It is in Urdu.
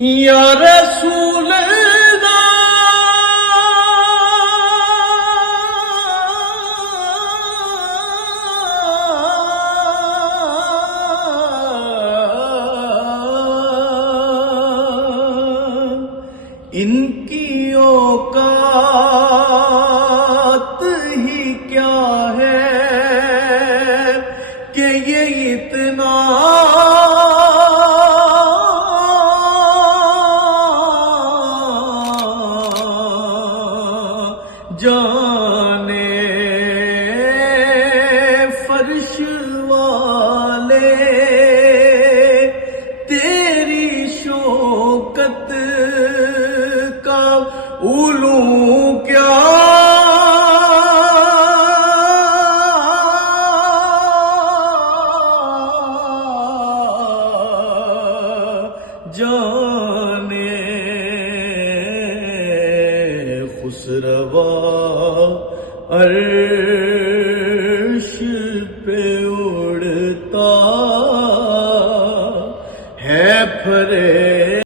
یا رسول ان کی اوقات ہی کیا ہے کہ یہ اتنا جانے فرش والے تیری شوکت کا علو کیا جانے خسروا عرش پہ اڑتا